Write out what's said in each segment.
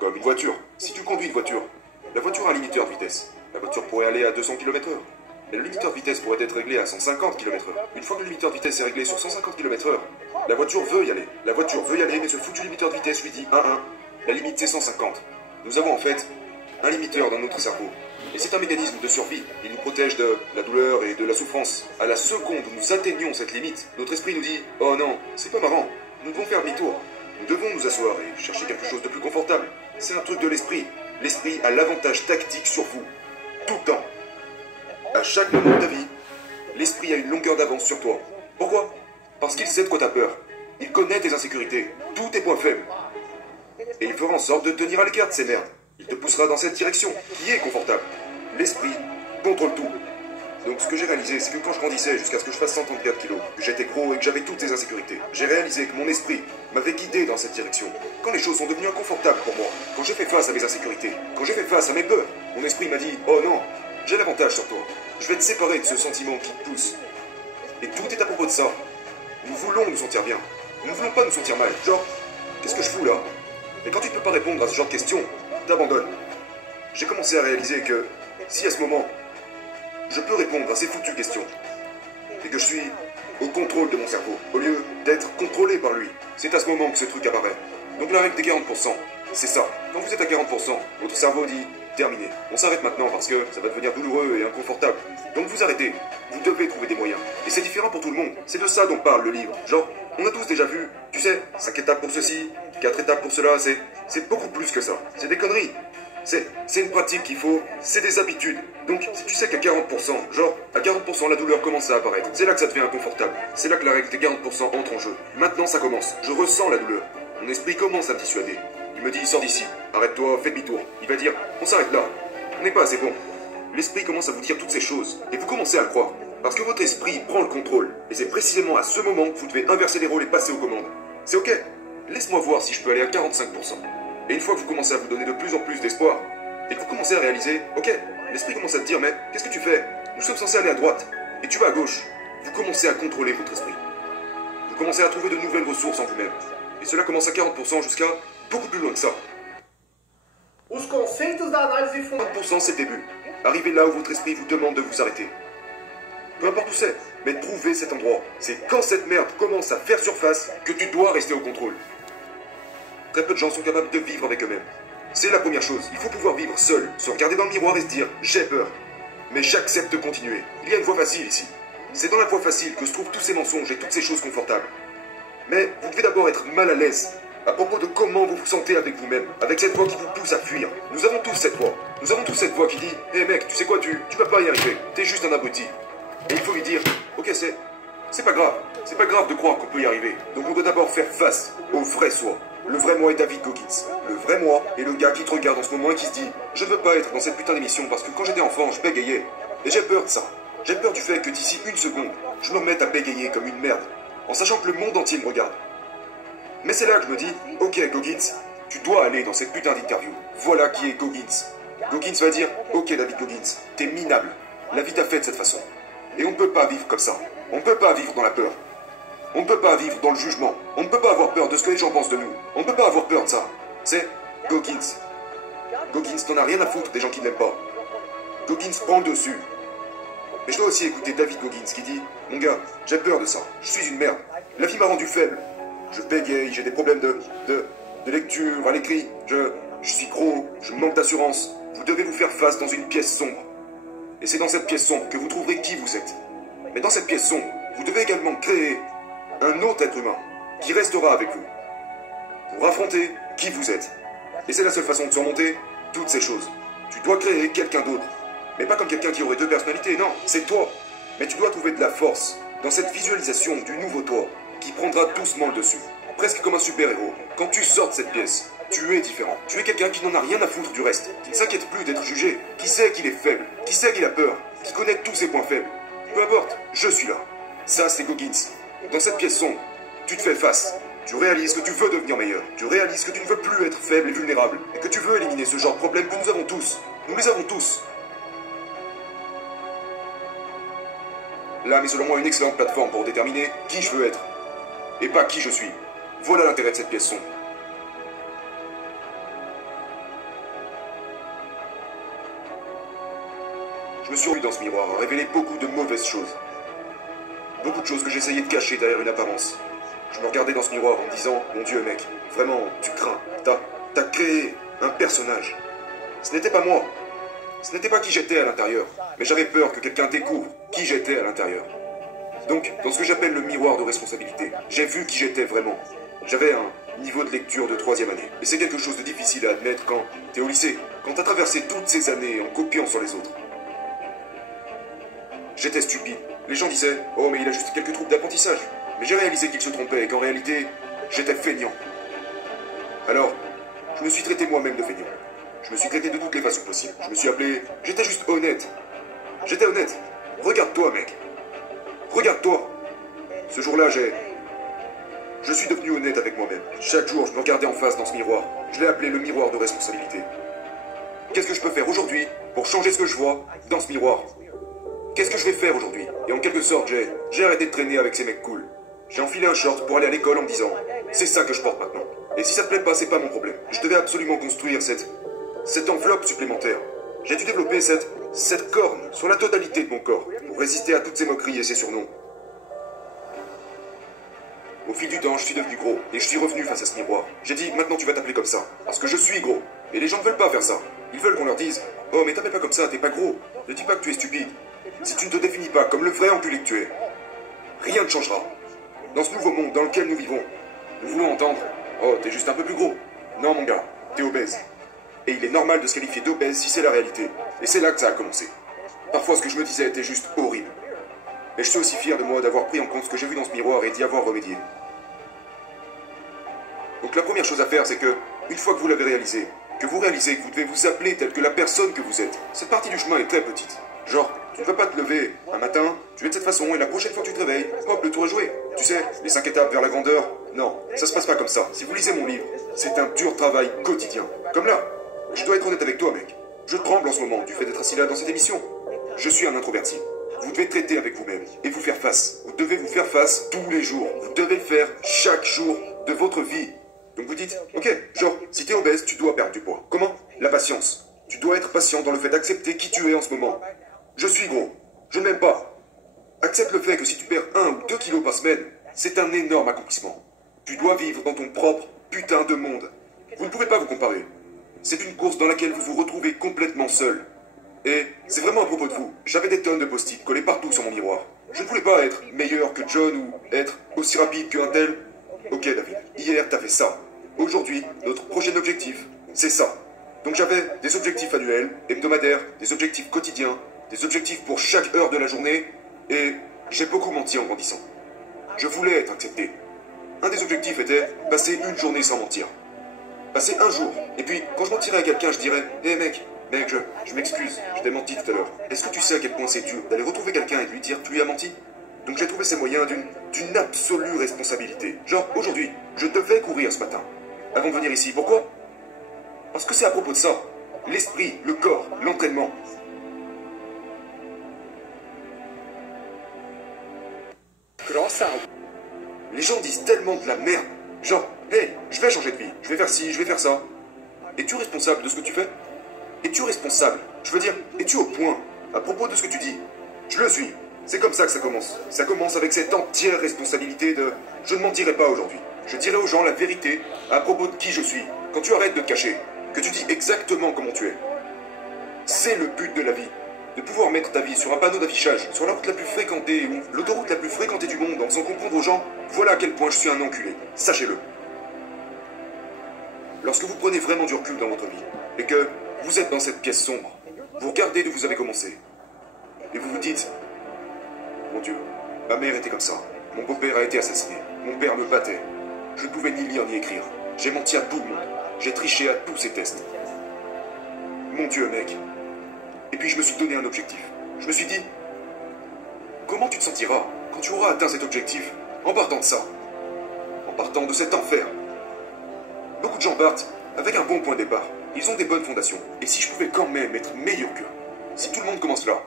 Comme une voiture. Si tu conduis une voiture, la voiture a un limiteur de vitesse. La voiture pourrait aller à 200 km/h. Mais le limiteur de vitesse pourrait être réglé à 150 km/h. Une fois que le limiteur de vitesse est réglé sur 150 km/h, la voiture veut y aller. La voiture veut y aller, mais ce foutu limiteur de vitesse lui dit 1-1. La limite c'est 150. Nous avons en fait un limiteur dans notre cerveau. Et c'est un mécanisme de survie. Il nous protège de la douleur et de la souffrance. À la seconde où nous atteignons cette limite, notre esprit nous dit « Oh non, c'est pas marrant, nous devons faire demi-tour. Nous devons nous asseoir et chercher quelque chose de plus confortable. » C'est un truc de l'esprit. L'esprit a l'avantage tactique sur vous. Tout le temps. À chaque moment de ta vie, l'esprit a une longueur d'avance sur toi. Pourquoi? Parce qu'il sait de quoi t'as peur. Il connaît tes insécurités, tous tes points faibles. Et il fera en sorte de te tenir à l'écart de ces merdes. Il te poussera dans cette direction, qui est confortable. L'esprit contrôle tout. Donc ce que j'ai réalisé, c'est que quand je grandissais jusqu'à ce que je fasse 134 kilos, que j'étais gros et que j'avais toutes ces insécurités, j'ai réalisé que mon esprit m'avait guidé dans cette direction. Quand les choses sont devenues inconfortables pour moi, quand j'ai fait face à mes insécurités, quand j'ai fait face à mes peurs, mon esprit m'a dit « Oh non, j'ai l'avantage sur toi. Je vais te séparer de ce sentiment qui te pousse. » Et tout est à propos de ça. Nous voulons nous sentir bien. Nous ne voulons pas nous sentir mal. Genre, qu'est-ce que je fous là? Et quand tu ne peux pas répondre à ce genre de questions, t'abandonnes. J'ai commencé à réaliser que, si à ce moment, je peux répondre à ces foutues questions, et que je suis au contrôle de mon cerveau, au lieu d'être contrôlé par lui, c'est à ce moment que ce truc apparaît. Donc la règle des 40%, c'est ça. Quand vous êtes à 40%, votre cerveau dit « Terminé. On s'arrête maintenant parce que ça va devenir douloureux et inconfortable. » Donc vous arrêtez. Vous devez trouver des moyens. Et c'est différent pour tout le monde. C'est de ça dont parle le livre. Genre, on a tous déjà vu, tu sais, 5 étapes pour ceci, 4 étapes pour cela, c'est beaucoup plus que ça. C'est des conneries. C'est une pratique qu'il faut, c'est des habitudes. Donc, si tu sais qu'à 40%, genre, à 40% la douleur commence à apparaître, c'est là que ça devient inconfortable. C'est là que la règle des 40% entre en jeu. Maintenant, ça commence. Je ressens la douleur. Mon esprit commence à me dissuader. Il me dit, sors d'ici, arrête-toi, fais demi-tour. Il va dire, on s'arrête là. On n'est pas assez bon. L'esprit commence à vous dire toutes ces choses, et vous commencez à le croire. Parce que votre esprit prend le contrôle. Et c'est précisément à ce moment que vous devez inverser les rôles et passer aux commandes. C'est ok. Laisse-moi voir si je peux aller à 45%. Et une fois que vous commencez à vous donner de plus en plus d'espoir, et que vous commencez à réaliser, ok, l'esprit commence à te dire, mais qu'est-ce que tu fais? Nous sommes censés aller à droite, et tu vas à gauche. Vous commencez à contrôler votre esprit. Vous commencez à trouver de nouvelles ressources en vous-même. Et cela commence à 40% jusqu'à beaucoup plus loin que ça. Os conceitos da análise fundamental. 40% c'est le début. Arrivez là où votre esprit vous demande de vous arrêter. Peu importe où c'est, mais trouvez cet endroit. C'est quand cette merde commence à faire surface que tu dois rester au contrôle. Très peu de gens sont capables de vivre avec eux-mêmes. C'est la première chose. Il faut pouvoir vivre seul, se regarder dans le miroir et se dire « J'ai peur, mais j'accepte de continuer. » Il y a une voie facile ici. C'est dans la voie facile que se trouvent tous ces mensonges et toutes ces choses confortables. Mais vous devez d'abord être mal à l'aise à propos de comment vous vous sentez avec vous-même, avec cette voix qui vous pousse à fuir. Nous avons tous cette voix. Nous avons tous cette voix qui dit « Hé mec, tu sais quoi, tu vas pas y arriver. T'es juste un abruti. » Et il faut lui dire « Ok, c'est pas grave. C'est pas grave de croire qu'on peut y arriver. Donc on doit d'abord faire face au vrai soi. » Le vrai moi est David Goggins. Le vrai moi est le gars qui te regarde en ce moment et qui se dit « Je ne veux pas être dans cette putain d'émission parce que quand j'étais enfant, je bégayais. Et j'ai peur de ça. J'ai peur du fait que d'ici une seconde, je me remette à bégayer comme une merde, en sachant que le monde entier me regarde. » Mais c'est là que je me dis « Ok Goggins, tu dois aller dans cette putain d'interview. Voilà qui est Goggins. » Goggins va dire « Ok David Goggins, t'es minable. La vie t'a fait de cette façon. Et on ne peut pas vivre comme ça. On ne peut pas vivre dans la peur. On ne peut pas vivre dans le jugement. On ne peut pas avoir peur de ce que les gens pensent de nous. On ne peut pas avoir peur de ça. C'est Goggins. Goggins n'en a rien à foutre des gens qui ne l'aiment pas. Goggins prend le dessus. Mais je dois aussi écouter David Goggins qui dit « Mon gars, j'ai peur de ça. Je suis une merde. La vie m'a rendu faible. Je bégaye, j'ai des problèmes de lecture à l'écrit. Je suis gros, je manque d'assurance. Vous devez vous faire face dans une pièce sombre. Et c'est dans cette pièce sombre que vous trouverez qui vous êtes. Mais dans cette pièce sombre, vous devez également créer un autre être humain qui restera avec vous pour affronter qui vous êtes. Et c'est la seule façon de surmonter toutes ces choses. Tu dois créer quelqu'un d'autre. Mais pas comme quelqu'un qui aurait deux personnalités, non, c'est toi. Mais tu dois trouver de la force dans cette visualisation du nouveau toi qui prendra doucement le dessus. Presque comme un super-héros. Quand tu sors de cette pièce, tu es différent. Tu es quelqu'un qui n'en a rien à foutre du reste, qui ne s'inquiète plus d'être jugé, qui sait qu'il est faible, qui sait qu'il a peur, qui connaît tous ses points faibles. Peu importe, je suis là. Ça, c'est Goggins. Dans cette pièce sombre, tu te fais face. Tu réalises que tu veux devenir meilleur. Tu réalises que tu ne veux plus être faible et vulnérable. Et que tu veux éliminer ce genre de problème que nous avons tous. Nous les avons tous. L'âme est selon moi une excellente plateforme pour déterminer qui je veux être. Et pas qui je suis. Voilà l'intérêt de cette pièce sombre. je me suis rendu dans ce miroir a révélé beaucoup de mauvaises choses. Beaucoup de choses que j'essayais de cacher derrière une apparence. Je me regardais dans ce miroir en me disant, mon Dieu mec, vraiment, tu crains, t'as créé un personnage. Ce n'était pas moi. Ce n'était pas qui j'étais à l'intérieur. Mais j'avais peur que quelqu'un découvre qui j'étais à l'intérieur. Donc, dans ce que j'appelle le miroir de responsabilité, j'ai vu qui j'étais vraiment. J'avais un niveau de lecture de 3e année. Et c'est quelque chose de difficile à admettre quand t'es au lycée, quand t'as traversé toutes ces années en copiant sur les autres. J'étais stupide. Les gens disaient « Oh, mais il a juste quelques troubles d'apprentissage. » Mais j'ai réalisé qu'ils se trompaient et qu'en réalité, j'étais feignant. Alors, je me suis traité moi-même de feignant. Je me suis traité de toutes les façons possibles. Je me suis appelé... J'étais juste honnête. J'étais honnête. Regarde-toi, mec. Regarde-toi. Ce jour-là, je suis devenu honnête avec moi-même. Chaque jour, je me regardais en face dans ce miroir. Je l'ai appelé le miroir de responsabilité. Qu'est-ce que je peux faire aujourd'hui pour changer ce que je vois dans ce miroir? Qu'est-ce que je vais faire aujourd'hui? Et en quelque sorte, j'ai arrêté de traîner avec ces mecs cool. J'ai enfilé un short pour aller à l'école en me disant « C'est ça que je porte maintenant. Et si ça te plaît pas, c'est pas mon problème. » Je devais absolument construire cette enveloppe supplémentaire. J'ai dû développer cette corne sur la totalité de mon corps pour résister à toutes ces moqueries et ces surnoms. Au fil du temps, je suis devenu gros et je suis revenu face à ce miroir. J'ai dit « Maintenant tu vas t'appeler comme ça, parce que je suis gros. » Et les gens ne veulent pas faire ça. Ils veulent qu'on leur dise « Oh, mais t'appelles pas comme ça, t'es pas gros. Ne dis pas que tu es stupide. Si tu ne te définis pas comme le vrai enculé que tu es, rien ne changera. Dans ce nouveau monde dans lequel nous vivons, nous voulons entendre « Oh, t'es juste un peu plus gros. » Non, mon gars, t'es obèse. Et il est normal de se qualifier d'obèse si c'est la réalité. Et c'est là que ça a commencé. Parfois, ce que je me disais était juste horrible. Mais je suis aussi fier de moi d'avoir pris en compte ce que j'ai vu dans ce miroir et d'y avoir remédié. Donc la première chose à faire, c'est que, une fois que vous l'avez réalisé, que vous réalisez que vous devez vous appeler tel que la personne que vous êtes, cette partie du chemin est très petite. Genre, tu ne vas pas te lever un matin, tu es de cette façon, et la prochaine fois que tu te réveilles, hop, le tour est joué. Tu sais, les 5 étapes vers la grandeur. Non, ça se passe pas comme ça. Si vous lisez mon livre, c'est un dur travail quotidien. Comme là. Je dois être honnête avec toi, mec. Je tremble en ce moment du fait d'être assis là dans cette émission. Je suis un introverti. Vous devez traiter avec vous-même et vous faire face. Vous devez vous faire face tous les jours. Vous devez le faire chaque jour de votre vie. Donc vous dites, ok, genre, si t'es obèse, tu dois perdre du poids. Comment? La patience. Tu dois être patient dans le fait d'accepter qui tu es en ce moment. Je suis gros. Je ne m'aime pas. Accepte le fait que si tu perds 1 ou 2 kilos par semaine, c'est un énorme accomplissement. Tu dois vivre dans ton propre putain de monde. Vous ne pouvez pas vous comparer. C'est une course dans laquelle vous vous retrouvez complètement seul. Et c'est vraiment à propos de vous. J'avais des tonnes de post-it collés partout sur mon miroir. Je ne voulais pas être meilleur que John ou être aussi rapide qu'un tel. Ok David, hier t'as fait ça. Aujourd'hui, notre prochain objectif, c'est ça. Donc j'avais des objectifs annuels, hebdomadaires, des objectifs quotidiens, des objectifs pour chaque heure de la journée, et j'ai beaucoup menti en grandissant. Je voulais être accepté. Un des objectifs était passer une journée sans mentir. Passer un jour. Et puis, quand je mentirais à quelqu'un, je dirais « Hé mec, je m'excuse, je t'ai menti tout à l'heure. Est-ce que tu sais à quel point c'est dur d'aller retrouver quelqu'un et de lui dire que tu lui as menti ?» Donc j'ai trouvé ces moyens d'une absolue responsabilité. Genre, aujourd'hui, je devais courir ce matin. Avant de venir ici. Pourquoi? Parce que c'est à propos de ça. L'esprit, le corps, l'entraînement. Les gens disent tellement de la merde. Genre, hey, je vais changer de vie, je vais faire ci, je vais faire ça. Es-tu responsable de ce que tu fais? Es-tu responsable? Je veux dire, es-tu au point à propos de ce que tu dis? Je le suis. C'est comme ça que ça commence. Ça commence avec cette entière responsabilité de « je ne mentirai pas aujourd'hui. Je dirai aux gens la vérité à propos de qui je suis. » Quand tu arrêtes de te cacher, que tu dis exactement comment tu es. C'est le but de la vie. De pouvoir mettre ta vie sur un panneau d'affichage, sur la route la plus fréquentée ou l'autoroute la plus fréquentée du monde en faisant comprendre aux gens « voilà à quel point je suis un enculé. Sachez-le. » Lorsque vous prenez vraiment du recul dans votre vie et que vous êtes dans cette pièce sombre, vous regardez d'où vous avez commencé et vous vous dites « Mon Dieu, ma mère était comme ça. Mon beau-père a été assassiné. Mon père me battait. Je ne pouvais ni lire ni écrire. J'ai menti à tout le monde. J'ai triché à tous ces tests. Mon Dieu, mec. » Et puis je me suis donné un objectif. Je me suis dit, comment tu te sentiras quand tu auras atteint cet objectif en partant de ça? En partant de cet enfer? Beaucoup de gens partent avec un bon point de départ. Ils ont des bonnes fondations. Et si je pouvais quand même être meilleur qu'eux? Si tout le monde commence là?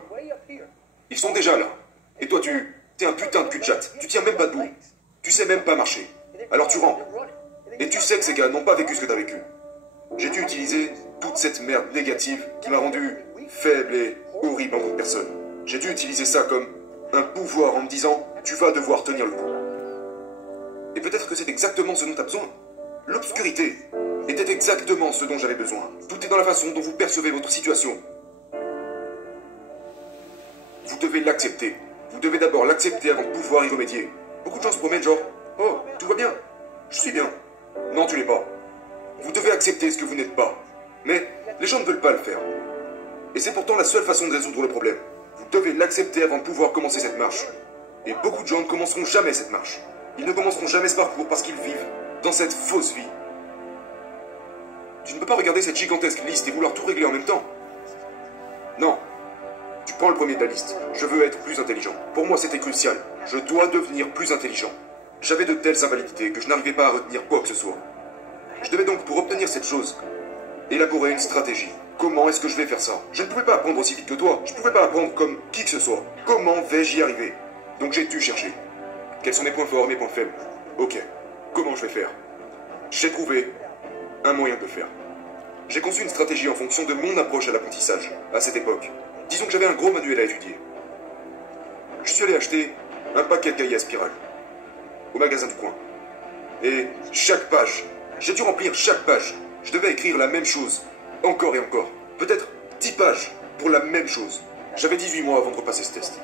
Ils sont déjà là. Et toi, t'es un putain de cul-de-jatte. Tu tiens même pas debout. Tu sais même pas marcher. Alors tu rampes. Et tu sais que ces gars n'ont pas vécu ce que t'as vécu. J'ai dû utiliser toute cette merde négative qui m'a rendu faible et horrible en tant que personne. J'ai dû utiliser ça comme un pouvoir en me disant « tu vas devoir tenir le coup ». Et peut-être que c'est exactement ce dont tu as besoin. L'obscurité était exactement ce dont j'avais besoin. Tout est dans la façon dont vous percevez votre situation. Vous devez l'accepter. Vous devez d'abord l'accepter avant de pouvoir y remédier. Beaucoup de gens se promènent genre « oh, tout va bien, je suis bien ». Non, tu l'es pas. Vous devez accepter ce que vous n'êtes pas. Mais les gens ne veulent pas le faire. Et c'est pourtant la seule façon de résoudre le problème. Vous devez l'accepter avant de pouvoir commencer cette marche. Et beaucoup de gens ne commenceront jamais cette marche. Ils ne commenceront jamais ce parcours parce qu'ils vivent dans cette fausse vie. Tu ne peux pas regarder cette gigantesque liste et vouloir tout régler en même temps. Non. Tu prends le premier de la liste. Je veux être plus intelligent. Pour moi, c'était crucial. Je dois devenir plus intelligent. J'avais de telles invalidités que je n'arrivais pas à retenir quoi que ce soit. Je devais donc, pour obtenir cette chose, élaborer une stratégie. Comment est-ce que je vais faire ça? Je ne pouvais pas apprendre aussi vite que toi. Je ne pouvais pas apprendre comme qui que ce soit. Comment vais-je y arriver? Donc j'ai dû chercher. Quels sont mes points forts et mes points faibles? Ok. Comment je vais faire? J'ai trouvé un moyen de le faire. J'ai conçu une stratégie en fonction de mon approche à l'apprentissage, à cette époque. Disons que j'avais un gros manuel à étudier. Je suis allé acheter un paquet de cahiers à spirale, au magasin du coin. Et chaque page, j'ai dû remplir chaque page. Je devais écrire la même chose, encore et encore. Peut-être 10 pages pour la même chose. J'avais 18 mois avant de repasser ce test.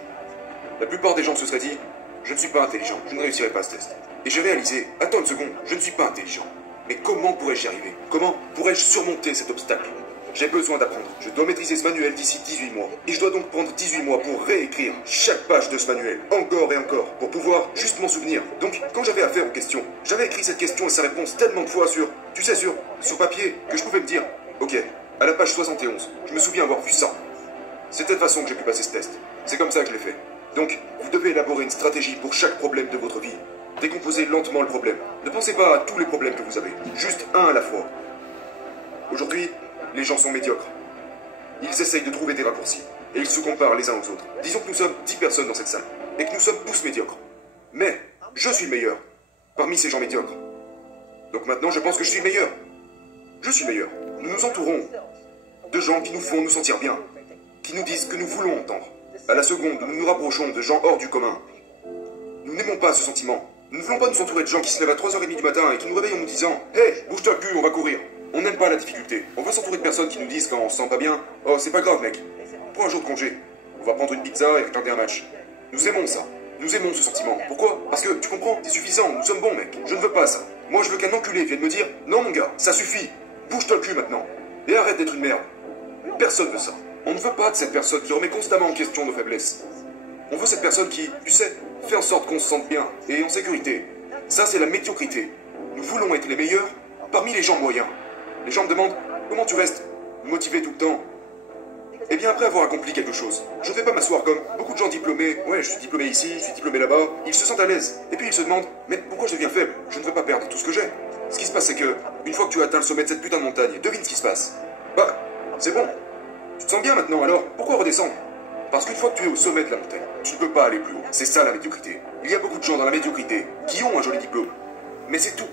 La plupart des gens se seraient dit, je ne suis pas intelligent, je ne réussirai pas ce test. Et j'ai réalisé, attends une seconde, je ne suis pas intelligent. Mais comment pourrais-je y arriver? Comment pourrais-je surmonter cet obstacle? J'ai besoin d'apprendre. Je dois maîtriser ce manuel d'ici 18 mois. Et je dois donc prendre 18 mois pour réécrire chaque page de ce manuel, encore et encore, pour pouvoir juste m'en souvenir. Donc, quand j'avais affaire aux questions, j'avais écrit cette question et sa réponse tellement de fois sur papier, que je pouvais me dire, ok, à la page 71, je me souviens avoir vu ça. C'est de cette façon que j'ai pu passer ce test. C'est comme ça que je l'ai fait. Donc, vous devez élaborer une stratégie pour chaque problème de votre vie. Décomposez lentement le problème. Ne pensez pas à tous les problèmes que vous avez, juste un à la fois. Aujourd'hui, les gens sont médiocres. Ils essayent de trouver des raccourcis, et ils se comparent les uns aux autres. Disons que nous sommes 10 personnes dans cette salle, et que nous sommes tous médiocres. Mais, je suis le meilleur, parmi ces gens médiocres. Donc maintenant, je pense que je suis le meilleur. Je suis meilleur. Nous nous entourons de gens qui nous font nous sentir bien, qui nous disent ce que nous voulons entendre. À la seconde, nous nous rapprochons de gens hors du commun. Nous n'aimons pas ce sentiment. Nous ne voulons pas nous entourer de gens qui se lèvent à 3h30 du matin et qui nous réveillent en nous disant « Hey, bouge-toi le cul, on va courir !» On n'aime pas la difficulté. On veut s'entourer de personnes qui nous disent quand on se sent pas bien « Oh, c'est pas grave, mec. Prends un jour de congé. On va prendre une pizza et regarder un match. » Nous aimons ça. Nous aimons ce sentiment. Pourquoi? Parce que, tu comprends, c'est suffisant, nous sommes bons, mec. Je ne veux pas ça. Moi, je veux qu'un enculé vienne me dire « Non, mon gars, ça suffit. Bouge-toi le cul maintenant. Et arrête d'être une merde. » Personne veut ça. On ne veut pas de cette personne qui remet constamment en question nos faiblesses. On veut cette personne qui, tu sais, fait en sorte qu'on se sente bien et en sécurité. Ça, c'est la médiocrité. Nous voulons être les meilleurs parmi les gens moyens. Les gens me demandent « Comment tu restes motivé tout le temps ?» Eh bien, après avoir accompli quelque chose, je ne vais pas m'asseoir comme beaucoup de gens diplômés. Ouais, je suis diplômé ici, je suis diplômé là-bas. Ils se sentent à l'aise. Et puis ils se demandent « Mais pourquoi je deviens faible? Je ne veux pas perdre tout ce que j'ai. » Ce qui se passe, c'est que, une fois que tu as atteint le sommet de cette putain de montagne, devine ce qui se passe. Bah, c'est bon. Tu te sens bien maintenant, alors pourquoi redescendre? Parce qu'une fois que tu es au sommet de la montagne, tu ne peux pas aller plus haut. C'est ça la médiocrité. Il y a beaucoup de gens dans la médiocrité qui ont un joli diplôme. Mais c'est tout.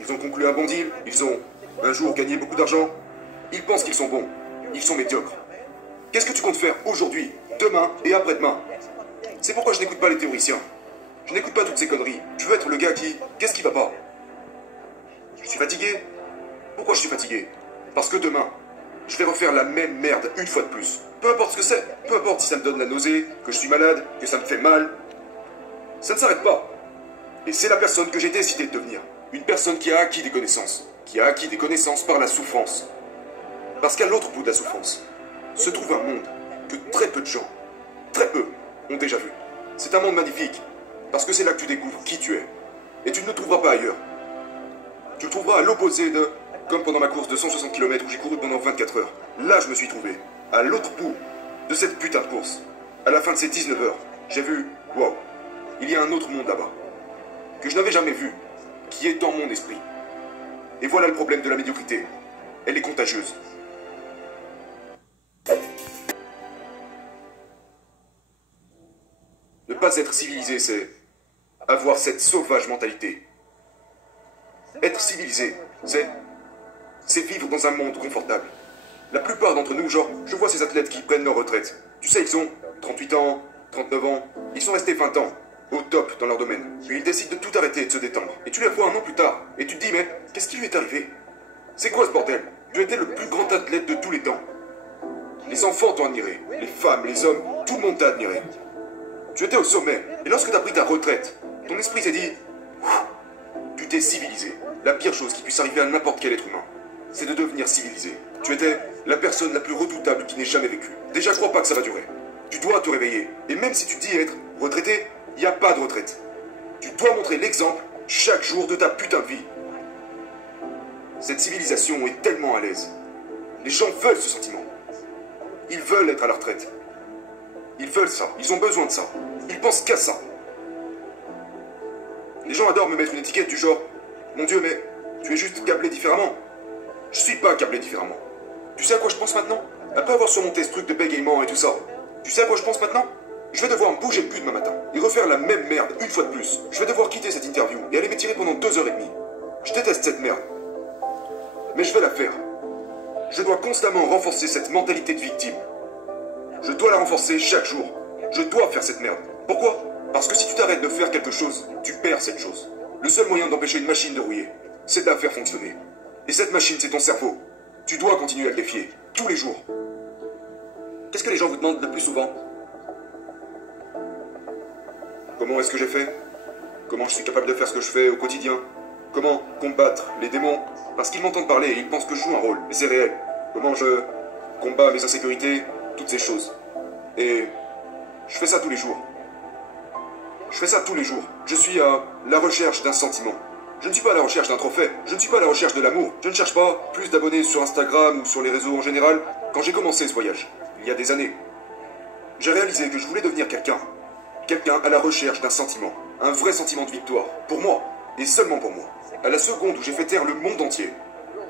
Ils ont conclu un bon deal, ils ont un jour gagné beaucoup d'argent. Ils pensent qu'ils sont bons. Ils sont médiocres. Qu'est-ce que tu comptes faire aujourd'hui, demain et après-demain? C'est pourquoi je n'écoute pas les théoriciens. Je n'écoute pas toutes ces conneries. Je veux être le gars qui... Qu'est-ce qui va pas? Je suis fatigué. Pourquoi je suis fatigué? Parce que demain, je vais refaire la même merde une fois de plus. Peu importe ce que c'est. Peu importe si ça me donne la nausée, que je suis malade, que ça me fait mal. Ça ne s'arrête pas. Et c'est la personne que j'ai décidé de devenir. Une personne qui a acquis des connaissances. Qui a acquis des connaissances par la souffrance. Parce qu'à l'autre bout de la souffrance, se trouve un monde que très peu de gens, très peu, ont déjà vu. C'est un monde magnifique. Parce que c'est là que tu découvres qui tu es. Et tu ne le trouveras pas ailleurs. Tu le trouveras à l'opposé de... Comme pendant ma course de 160 km où j'ai couru pendant 24 heures. Là, je me suis trouvé. À l'autre bout de cette putain de course. À la fin de ces 19 heures, j'ai vu... Wow. Il y a un autre monde là-bas. Que je n'avais jamais vu. Qui est dans mon esprit. Et voilà le problème de la médiocrité. Elle est contagieuse. Ne pas être civilisé, c'est... avoir cette sauvage mentalité. Être civilisé, c'est vivre dans un monde confortable. La plupart d'entre nous, genre, je vois ces athlètes qui prennent leur retraite. Tu sais, ils ont 38 ans, 39 ans, ils sont restés 20 ans, au top dans leur domaine. Puis ils décident de tout arrêter et de se détendre. Et tu les vois un an plus tard, et tu te dis, mais qu'est-ce qui lui est arrivé? C'est quoi ce bordel? Tu étais le plus grand athlète de tous les temps. Les enfants t'ont admiré, les femmes, les hommes, tout le monde t'a admiré. Tu étais au sommet, et lorsque t'as pris ta retraite, ton esprit s'est dit, tu t'es civilisé. La pire chose qui puisse arriver à n'importe quel être humain, c'est de devenir civilisé. Tu étais la personne la plus redoutable qui n'ait jamais vécu. Déjà, je crois pas que ça va durer. Tu dois te réveiller. Et même si tu dis être retraité, il n'y a pas de retraite. Tu dois montrer l'exemple chaque jour de ta putain de vie. Cette civilisation est tellement à l'aise. Les gens veulent ce sentiment. Ils veulent être à la retraite. Ils veulent ça. Ils ont besoin de ça. Ils pensent qu'à ça. Les gens adorent me mettre une étiquette du genre « Mon Dieu, mais tu es juste câblé différemment. » Je suis pas câblé différemment. Tu sais à quoi je pense maintenant? Après avoir surmonté ce truc de bégaiement et tout ça, tu sais à quoi je pense maintenant? Je vais devoir me bouger le cul demain matin et refaire la même merde une fois de plus. Je vais devoir quitter cette interview et aller m'étirer pendant 2h30. Je déteste cette merde. Mais je vais la faire. Je dois constamment renforcer cette mentalité de victime. Je dois la renforcer chaque jour. Je dois faire cette merde. Pourquoi? Parce que si tu t'arrêtes de faire quelque chose, tu perds cette chose. Le seul moyen d'empêcher une machine de rouiller, c'est de la faire fonctionner. Et cette machine, c'est ton cerveau. Tu dois continuer à le défier, tous les jours. Qu'est-ce que les gens vous demandent le plus souvent? Comment est-ce que j'ai fait? Comment je suis capable de faire ce que je fais au quotidien? Comment combattre les démons? Parce qu'ils m'entendent parler et ils pensent que je joue un rôle, mais c'est réel. Comment je combats mes insécurités, toutes ces choses. Et je fais ça tous les jours. Je fais ça tous les jours. Je suis à la recherche d'un sentiment. Je ne suis pas à la recherche d'un trophée. Je ne suis pas à la recherche de l'amour. Je ne cherche pas plus d'abonnés sur Instagram ou sur les réseaux en général. Quand j'ai commencé ce voyage, il y a des années, j'ai réalisé que je voulais devenir quelqu'un. Quelqu'un à la recherche d'un sentiment. Un vrai sentiment de victoire. Pour moi. Et seulement pour moi. À la seconde où j'ai fait taire le monde entier,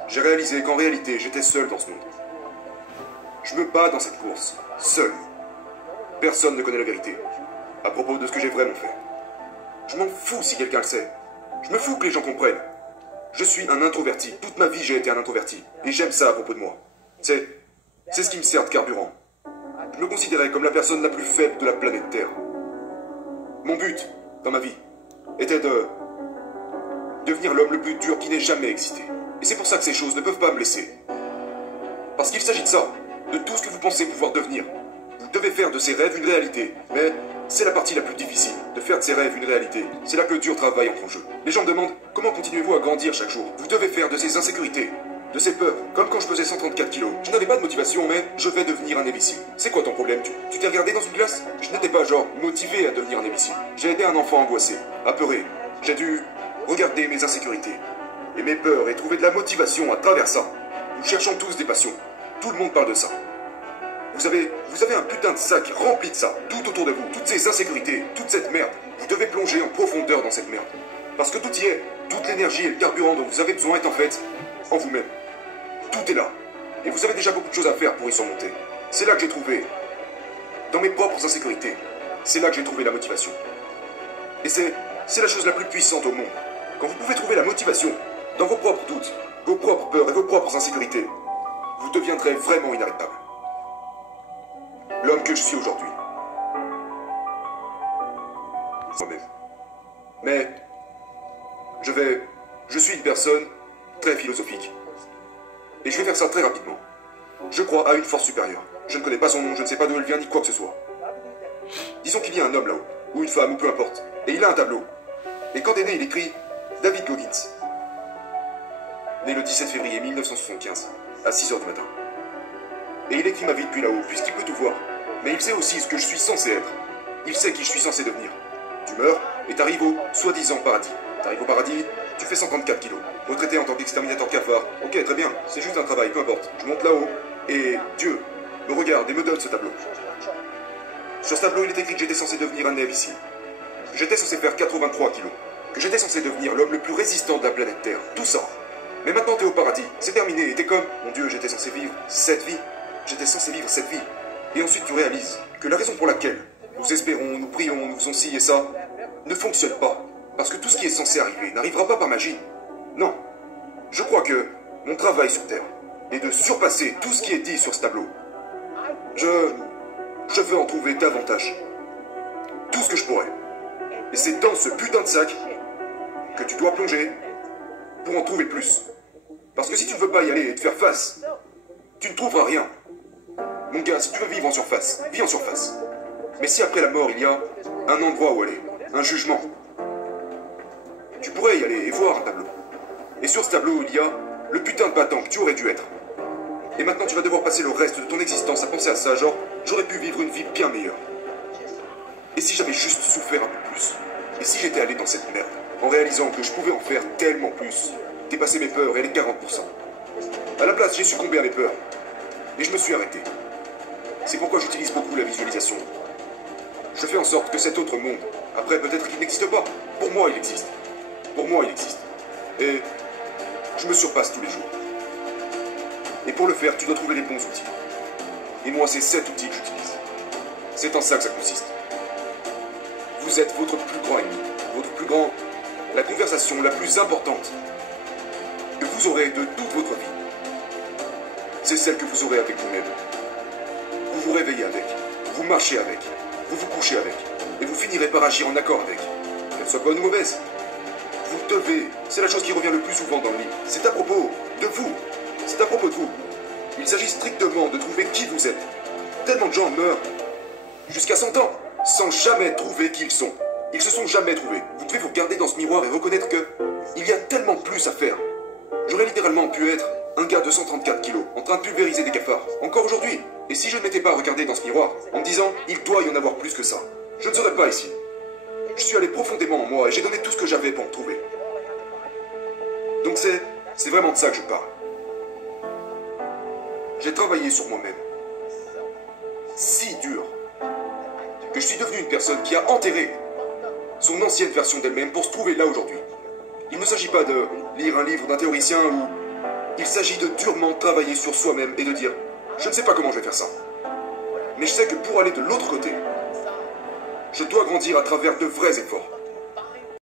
j'ai réalisé qu'en réalité, j'étais seul dans ce monde. Je me bats dans cette course. Seul. Personne ne connaît la vérité. À propos de ce que j'ai vraiment fait. Je m'en fous si quelqu'un le sait. Je me fous que les gens comprennent. Je suis un introverti. Toute ma vie, j'ai été un introverti. Et j'aime ça à propos de moi. C'est ce qui me sert de carburant. Je me considérais comme la personne la plus faible de la planète Terre. Mon but, dans ma vie, était de devenir l'homme le plus dur qui n'ait jamais existé. Et c'est pour ça que ces choses ne peuvent pas me laisser. Parce qu'il s'agit de ça, de tout ce que vous pensez pouvoir devenir. Vous devez faire de ces rêves une réalité. Mais c'est la partie la plus difficile, de faire de ces rêves une réalité. C'est là que le dur travail entre en jeu. Les gens me demandent, comment continuez-vous à grandir chaque jour? Vous devez faire de ces insécurités, de ces peurs. Comme quand je pesais 134 kilos. Je n'avais pas de motivation, mais je vais devenir un imbécile. C'est quoi ton problème? Tu t'es regardé dans une glace? Je n'étais pas genre motivé à devenir un imbécile. J'ai aidé un enfant angoissé, apeuré. J'ai dû regarder mes insécurités et mes peurs et trouver de la motivation à travers ça. Nous cherchons tous des passions. Tout le monde parle de ça. Vous avez un putain de sac rempli de ça, tout autour de vous, toutes ces insécurités, toute cette merde. Vous devez plonger en profondeur dans cette merde. Parce que tout y est, toute l'énergie et le carburant dont vous avez besoin est en fait en vous-même. Tout est là. Et vous avez déjà beaucoup de choses à faire pour y surmonter. C'est là que j'ai trouvé, dans mes propres insécurités, c'est là que j'ai trouvé la motivation. Et c'est la chose la plus puissante au monde. Quand vous pouvez trouver la motivation dans vos propres doutes, vos propres peurs et vos propres insécurités, vous deviendrez vraiment inarrêtable. L'homme que je suis aujourd'hui. Moi-même. Mais je suis une personne très philosophique. Et je vais faire ça très rapidement. Je crois à une force supérieure. Je ne connais pas son nom, je ne sais pas d'où elle vient, ni quoi que ce soit. Disons qu'il y a un homme là-haut, ou une femme, ou peu importe. Et il a un tableau. Et quand est né, il écrit David Goggins. Né le 17 février 1975, à 6h du matin. Et il écrit ma vie depuis là-haut, puisqu'il peut tout voir. Mais il sait aussi ce que je suis censé être. Il sait qui je suis censé devenir. Tu meurs, et t'arrives au soi-disant paradis. T'arrives au paradis, tu fais 134 kilos. Retraité en tant qu'exterminateur cafard. Ok, très bien, c'est juste un travail, peu importe. Je monte là-haut, et Dieu me regarde et me donne ce tableau. Sur ce tableau, il est écrit que j'étais censé devenir un Navy SEAL. Que j'étais censé faire 83 kilos. Que j'étais censé devenir l'homme le plus résistant de la planète Terre. Tout ça. Mais maintenant, t'es au paradis. C'est terminé, et t'es comme, mon Dieu, j'étais censé vivre cette vie. J'étais censé vivre cette vie. Et ensuite, tu réalises que la raison pour laquelle nous espérons, nous prions, nous faisons ci et ça, ne fonctionne pas. Parce que tout ce qui est censé arriver n'arrivera pas par magie. Non. Je crois que mon travail sur Terre, et de surpasser tout ce qui est dit sur ce tableau. Je veux en trouver davantage. Tout ce que je pourrais. Et c'est dans ce putain de sac que tu dois plonger pour en trouver plus. Parce que si tu ne veux pas y aller et te faire face, tu ne trouveras rien. Mon gars, si tu veux vivre en surface, vis en surface. Mais si après la mort, il y a un endroit où aller, un jugement, tu pourrais y aller et voir un tableau. Et sur ce tableau, il y a le putain de battant que tu aurais dû être. Et maintenant, tu vas devoir passer le reste de ton existence à penser à ça, genre, j'aurais pu vivre une vie bien meilleure. Et si j'avais juste souffert un peu plus? Et si j'étais allé dans cette merde, en réalisant que je pouvais en faire tellement plus, dépasser mes peurs et les 40%. À la place, j'ai succombé à mes peurs. Et je me suis arrêté. C'est pourquoi j'utilise beaucoup la visualisation. Je fais en sorte que cet autre monde, après peut-être qu'il n'existe pas, pour moi il existe. Pour moi il existe. Et je me surpasse tous les jours. Et pour le faire, tu dois trouver les bons outils. Et moi, c'est cet outil que j'utilise. C'est en ça que ça consiste. Vous êtes votre plus grand ennemi, votre plus grand... la conversation la plus importante que vous aurez de toute votre vie. C'est celle que vous aurez avec vous-même. Vous vous réveillez avec, vous marchez avec, vous vous couchez avec, et vous finirez par agir en accord avec, qu'elle soit bonne ou mauvaise. Vous devez, c'est la chose qui revient le plus souvent dans le livre, c'est à propos de vous, c'est à propos de vous. Il s'agit strictement de trouver qui vous êtes. Tellement de gens meurent, jusqu'à 100 ans, sans jamais trouver qui ils sont. Ils se sont jamais trouvés. Vous devez vous regarder dans ce miroir et reconnaître que il y a tellement plus à faire. J'aurais littéralement pu être un gars de 134 kilos, en train de pulvériser des cafards, encore aujourd'hui. Et si je ne m'étais pas regardé dans ce miroir, en me disant, il doit y en avoir plus que ça, je ne serais pas ici. Je suis allé profondément en moi et j'ai donné tout ce que j'avais pour me trouver. Donc c'est vraiment de ça que je parle. J'ai travaillé sur moi-même. Si dur que je suis devenu une personne qui a enterré son ancienne version d'elle-même pour se trouver là aujourd'hui. Il ne s'agit pas de lire un livre d'un théoricien ou... Il s'agit de durement travailler sur soi-même et de dire « Je ne sais pas comment je vais faire ça. Mais je sais que pour aller de l'autre côté, je dois grandir à travers de vrais efforts.